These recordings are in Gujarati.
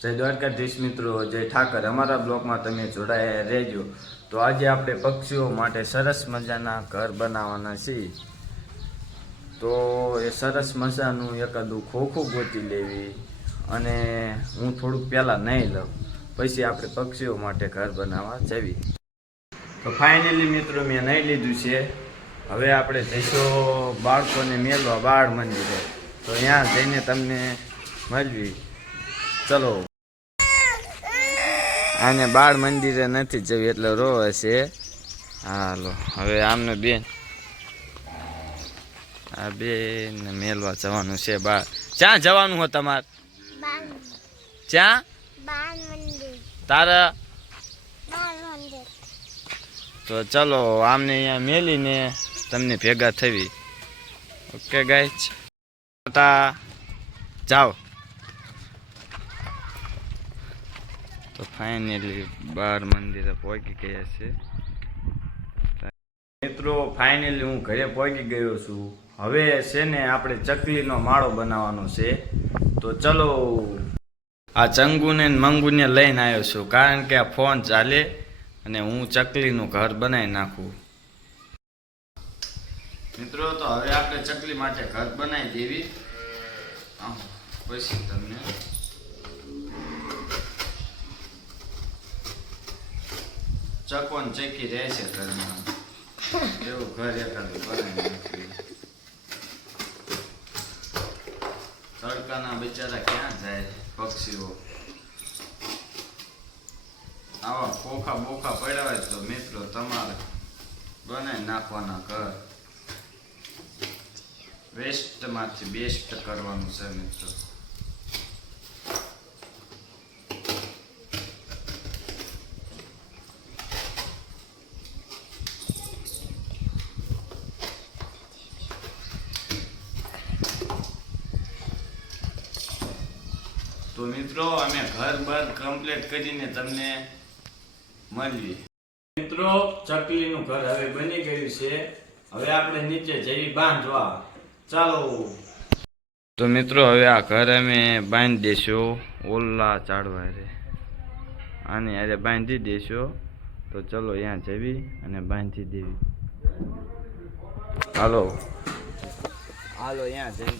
જય દ્વારકાધીશ મિત્રો, જય ઠાકર. અમારા બ્લોગમાં તમે જોડાયા રહેજો. તો આજે આપણે પક્ષીઓ માટે સરસ મજાના ઘર બનાવવાના છીએ. તો એ સરસ મજાનું એકાદું ખોખું ગોતી લેવી અને હું થોડુંક પહેલાં નહીં લઉં, પછી આપણે પક્ષીઓ માટે ઘર બનાવવા જવી. તો ફાઇનલી મિત્રો મેં નહીં લીધું છે. હવે આપણે જઈશું બાળકોને મેળવા બાળ મંદિરે. તો ત્યાં જઈને તમને મળવી. ચલો. આને બાળ મંદિરે નથી જવી એટલે રોવે છે. હાલો હવે આમને બેન આ બેન મેળવા જવાનું છે. બાળ ક્યાં જવાનું હોય તમારે? ક્યાં તારા? તો ચલો આમને અહીંયા મેલીને તમને ભેગા થવી. ઓકે ગાઈસ, જાઓ. તો ફાઇનલી બાર મંદિરે પહોંચી ગયા છે મિત્રો. ફાઇનલી હું ઘરે પહોંચી ગયો છું. હવે છે ને આપણે ચકલીનો માળો બનાવવાનો છે. તો ચલો આ ચંગુને મંગુને લઈને આવ્યો છું, કારણ કે આ ફોન ચાલે અને હું ચકલીનું ઘર બનાવી નાખું. મિત્રો તો હવે આપણે ચકલી માટે ઘર બનાવી દેવી. પછી તમને ચકોન ચકી રહેશે ઘરમાં. એવું ઘર એકાદું બનાવી નાખ્યું. તડકાના બિચારા ક્યાં જાય પક્ષીઓ? આવા ખોખા બોખા પડ્યા હોય તો મિત્રો તમારે બનાવી નાખવાના ઘર. વેસ્ટમાંથી બેસ્ટ કરવાનું છે મિત્રો. તો મિત્રો અમે ઘર બર કમ્પ્લીટ કરીને તમને મળીએ. મિત્રો ચકલીનું ઘર હવે બની ગયું છે. હવે આપણે નીચે જઈ બાંધવા. ચાલો. તો મિત્રો હવે આ ઘર અમે બાંધી દેશું. ઓલા ચાડવા રે આને અરે બાંધી દેશો. તો ચલો અહીંયા જવી અને બાંધી દેવી. હાલો હાલો અહીંયા જઈ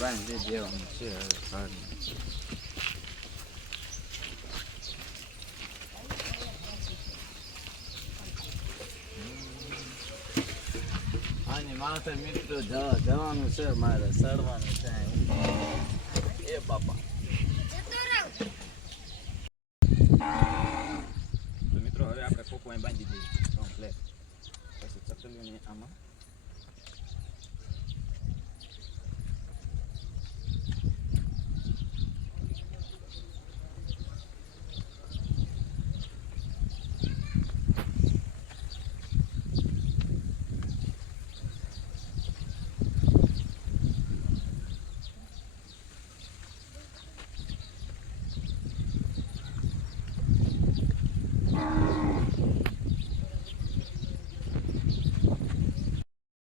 બાંધી દેવાનું છે હવે ઘર. આની માથે મિત્રો જવાનું છે મારે, સડવાનું છે. એ બાપા. તો મિત્રો હવે આપણે કોકો અહીં બાંધી દઈએ કમ્પ્લેટ. પછી ચકલીઓને આમાં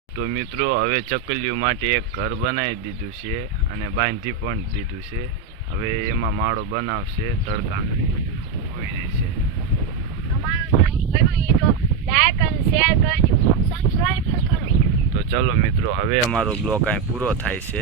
તો મિત્રો હવે ચકલીઓ માટે એક ઘર બનાવી દીધું છે અને બાંધી પણ દીધું છે. હવે એમાં માળો બનાવશે. તડકા હોઈ રહેશે. તો ચલો મિત્રો હવે અમારો બ્લોગ અહીં પૂરો થાય છે.